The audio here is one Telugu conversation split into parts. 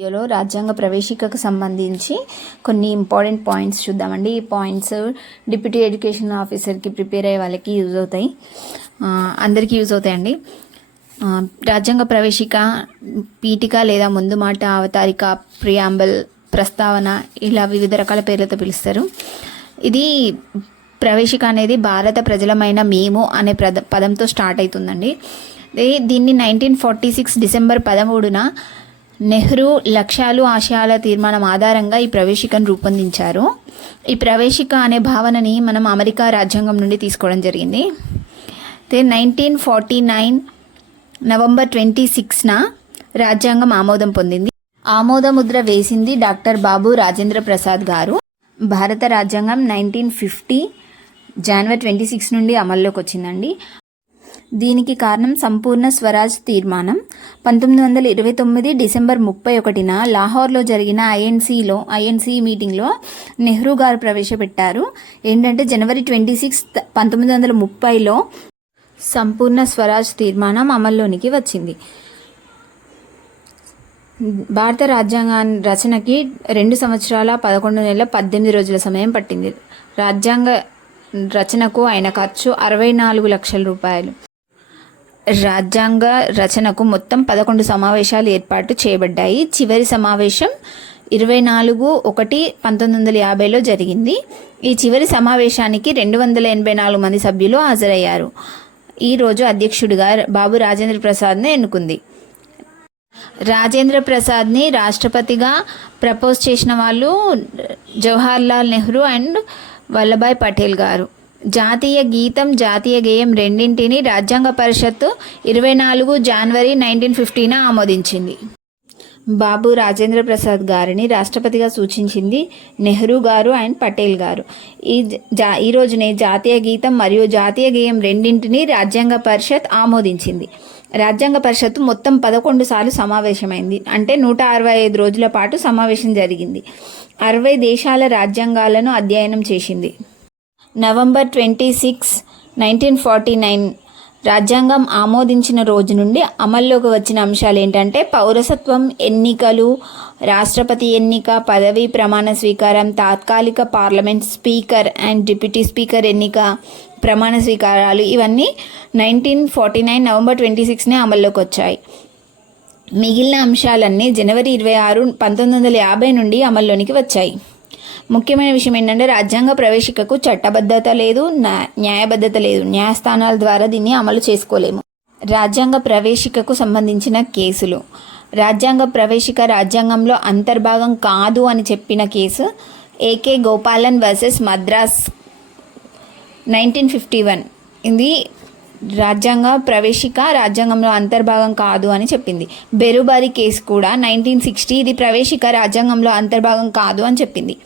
వీడియోలో రాజ్యాంగ ప్రవేశికకు సంబంధించి కొన్ని ఇంపార్టెంట్ పాయింట్స్ చూద్దామండి. ఈ పాయింట్స్ డిప్యూటీ ఎడ్యుకేషన్ ఆఫీసర్కి ప్రిపేర్ అయ్యే వాళ్ళకి యూజ్ అవుతాయి, అందరికీ యూజ్ అవుతాయండి. రాజ్యాంగ ప్రవేశిక పీఠిక లేదా ముందు మాట, అవతారిక, ప్రియాంబల్, ప్రస్తావన ఇలా వివిధ రకాల పేర్లతో పిలుస్తారు. ఇది ప్రవేశిక అనేది భారత ప్రజలమైన మేము అనే పదంతో స్టార్ట్ అవుతుందండి. దీన్ని 1946 డిసెంబర్ 13న నెహ్రూ లక్ష్యాలు ఆశయాల తీర్మానం ఆధారంగా ఈ ప్రవేశికను రూపొందించారు. ఈ ప్రవేశిక అనే భావనని మనం అమెరికా రాజ్యాంగం నుండి తీసుకోవడం జరిగింది. 1949 నవంబర్ 26న రాజ్యాంగం ఆమోదం పొందింది. ఆమోద ముద్ర వేసింది డాక్టర్ బాబు రాజేంద్ర ప్రసాద్ గారు. భారత రాజ్యాంగం 1950 జనవరి 26 నుండి అమల్లోకి వచ్చిందండి. దీనికి కారణం సంపూర్ణ స్వరాజ్ తీర్మానం. 1929 డిసెంబర్ 31న లాహోర్లో జరిగిన ఐఎన్సీ మీటింగ్లో నెహ్రూ గారు ప్రవేశపెట్టారు. ఏంటంటే జనవరి 26, 1930లో సంపూర్ణ స్వరాజ్ తీర్మానం అమల్లోనికి వచ్చింది. భారత రాజ్యాంగ రచనకి 2 సంవత్సరాల 11 నెలల 18 రోజుల సమయం పట్టింది. రాజ్యాంగ రచనకు అయిన ఖర్చు 64 లక్షల రూపాయలు. రాజ్యాంగ రచనకు మొత్తం 11 సమావేశాలు ఏర్పాటు చేయబడ్డాయి. చివరి సమావేశం 24/1/1950లో జరిగింది. ఈ చివరి సమావేశానికి 284 మంది సభ్యులు హాజరయ్యారు. ఈరోజు అధ్యక్షుడిగా బాబు రాజేంద్ర ప్రసాద్ను ఎన్నుకుంది. రాజేంద్ర ప్రసాద్ని రాష్ట్రపతిగా ప్రపోజ్ చేసిన వాళ్ళు జవహర్లాల్ నెహ్రూ అండ్ వల్లభాయ్ పటేల్ గారు. జాతీయ గీతం, జాతీయ గేయం రెండింటిని రాజ్యాంగ పరిషత్తు 24 జనవరి 1950న ఆమోదించింది. బాబు రాజేంద్ర ప్రసాద్ గారిని రాష్ట్రపతిగా సూచించింది నెహ్రూ గారు అండ్ పటేల్ గారు. ఈ రోజునే జాతీయ గీతం మరియు జాతీయ గేయం రెండింటిని రాజ్యాంగ పరిషత్ ఆమోదించింది. రాజ్యాంగ పరిషత్తు మొత్తం 11 సార్లు సమావేశమైంది. అంటే 165 రోజుల పాటు సమావేశం జరిగింది. 60 దేశాల రాజ్యాంగాలను అధ్యయనం చేసింది. నవంబర్ 26, 1949 రాజ్యాంగం ఆమోదించిన రోజు నుండి అమల్లోకి వచ్చిన అంశాలు ఏంటంటే పౌరసత్వం, ఎన్నికలు, రాష్ట్రపతి ఎన్నిక, పదవీ ప్రమాణ స్వీకారం, తాత్కాలిక parliament speaker and deputy speaker ఎన్నిక, ప్రమాణ స్వీకారాలు ఇవన్నీ 1949 నవంబర్ 26నే అమల్లోకి వచ్చాయి. మిగిలిన అంశాలన్నీ జనవరి 26, 1950 నుండి అమల్లోనికి వచ్చాయి. ముఖ్యమైన విషయం ఏంటంటే రాజ్యాంగ ప్రవేశికకు చట్టబద్ధత లేదు, న్యాయబద్ధత లేదు. న్యాయస్థానాల ద్వారా దీన్ని అమలు చేసుకోలేము. రాజ్యాంగ ప్రవేశికకు సంబంధించిన కేసులు. రాజ్యాంగ ప్రవేశిక రాజ్యాంగంలో అంతర్భాగం కాదు అని చెప్పిన case AK Gopalan versus Madras 1951. ఇది రాజ్యాంగ ప్రవేశిక రాజ్యాంగంలో అంతర్భాగం కాదు అని చెప్పింది. బెరుబారి కేసు కూడా 1960 ఇది ప్రవేశిక రాజ్యాంగంలో అంతర్భాగం కాదు అని చెప్పింది.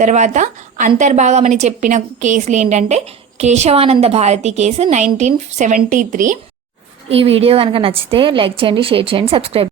తర్వాత అంతర్భాగం అని చెప్పిన కేసులు ఏంటంటే కేశవానంద భారతి కేసు 1973. ఈ వీడియో కనుక నచ్చితే లైక్ చేయండి, షేర్ చేయండి, సబ్స్క్రైబ్